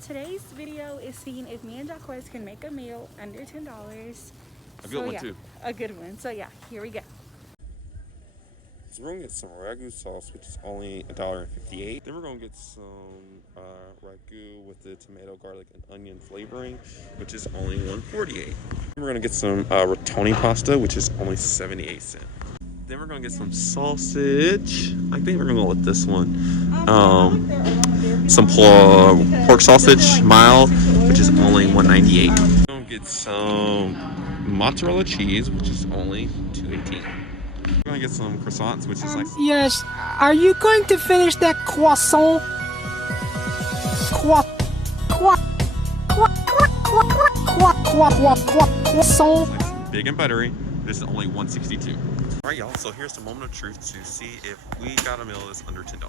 today's video is seeing if me and Jacquez can make a meal under $10. A good one too. A good one. So yeah, here we go. So we're gonna get some ragu sauce, which is only $1.58. Then we're gonna get some ragu with the tomato, garlic, and onion flavoring, which is only $1.48. We're gonna get some rotoni pasta, which is only 78 cents. Then we're gonna get some sausage. I think we're gonna go with this one. Some pork sausage, mild, which is only $1.98. We're gonna get some mozzarella cheese, which is only $2.18. We're gonna get some croissants, which is like... Yes, are you going to finish that croissant? Croissant. Like big and buttery. This is only $1.62. Alright y'all, so here's the moment of truth to see if we got a meal that's under $10.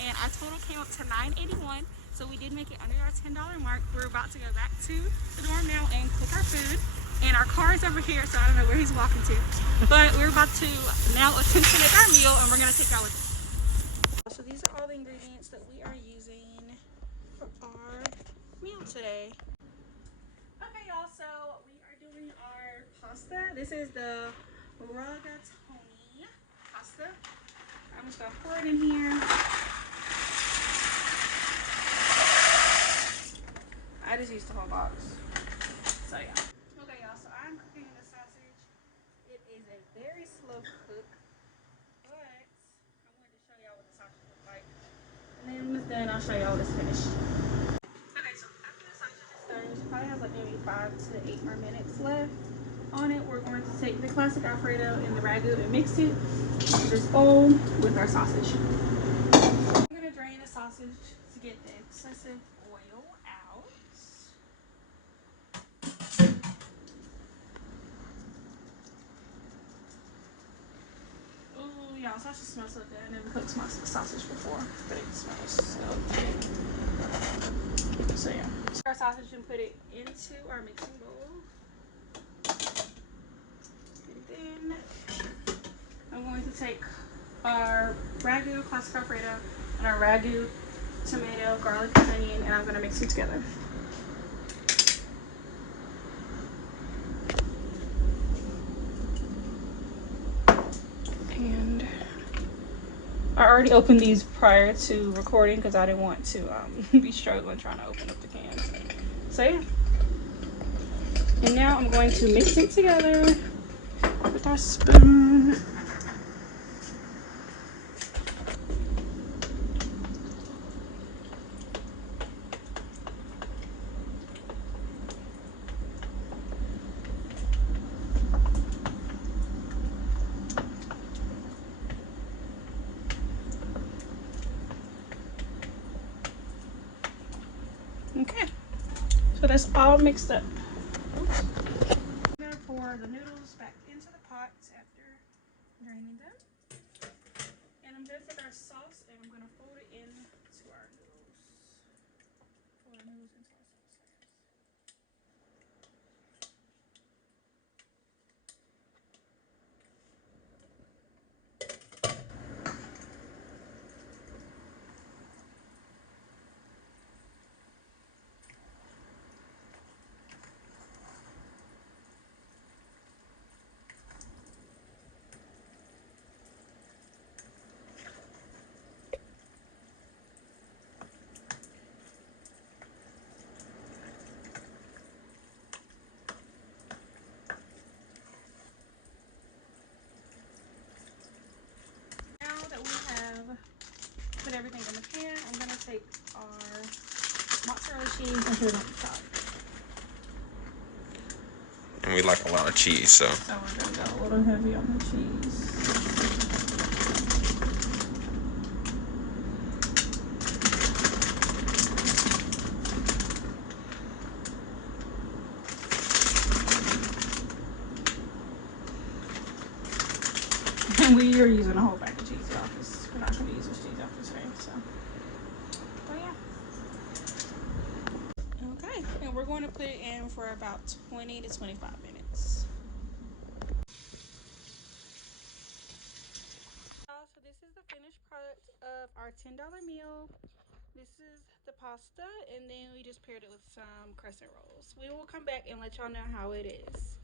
And our total came up to $9.81, so we did make it under our $10 mark. We're about to go back to the dorm now and cook our food, and our car is over here, so I don't know where he's walking to, but we're about to now attempt to make our meal, and we're going to take y'all with us. So these are all the ingredients that we are using for our meal today. Okay y'all, so we are doing our pasta. This is the rigatoni pasta. I'm just going to pour it in here. I just used the whole box. So yeah. Okay y'all, so I'm cooking the sausage. It is a very slow cook, but I wanted to show y'all what the sausage looks like. And then when it's done, I'll show y'all when it's finished. Okay, so after the sausage is done, it probably has like maybe 5 to 8 more minutes left on it. We're going to take the classic Alfredo and the ragu and mix it in this bowl with our sausage. I'm going to drain the sausage to get the excessive oil out. Oh, y'all, sausage smells so good. I never cooked sausage before, but it smells so good. So yeah, our sausage and put it into our mixing bowl. And then I'm going to take our ragu classic Alfredo and our ragu tomato, garlic, and onion, and I'm going to mix them together. And I already opened these prior to recording because I didn't want to be struggling trying to open up the cans. So yeah. And now I'm going to mix it together with our spoon. Okay, so that's all mixed up. Oops. I'm gonna pour the noodles back into the pots after draining them. And I'm gonna take our sauce and I'm gonna fold it into our noodles. Fold our noodles into our sauce. Put everything in the pan. I'm gonna take our mozzarella cheese and put it on the top. And we like a lot of cheese, so we're gonna go a little heavy on the cheese. And we are using a whole bag of cheese, y'all. because we're not going to use this cheese after today. So, but yeah. Okay, and we're going to put it in for about 20 to 25 minutes. So this is the finished product of our $10 meal. This is the pasta, and then we just paired it with some crescent rolls. We will come back and let y'all know how it is.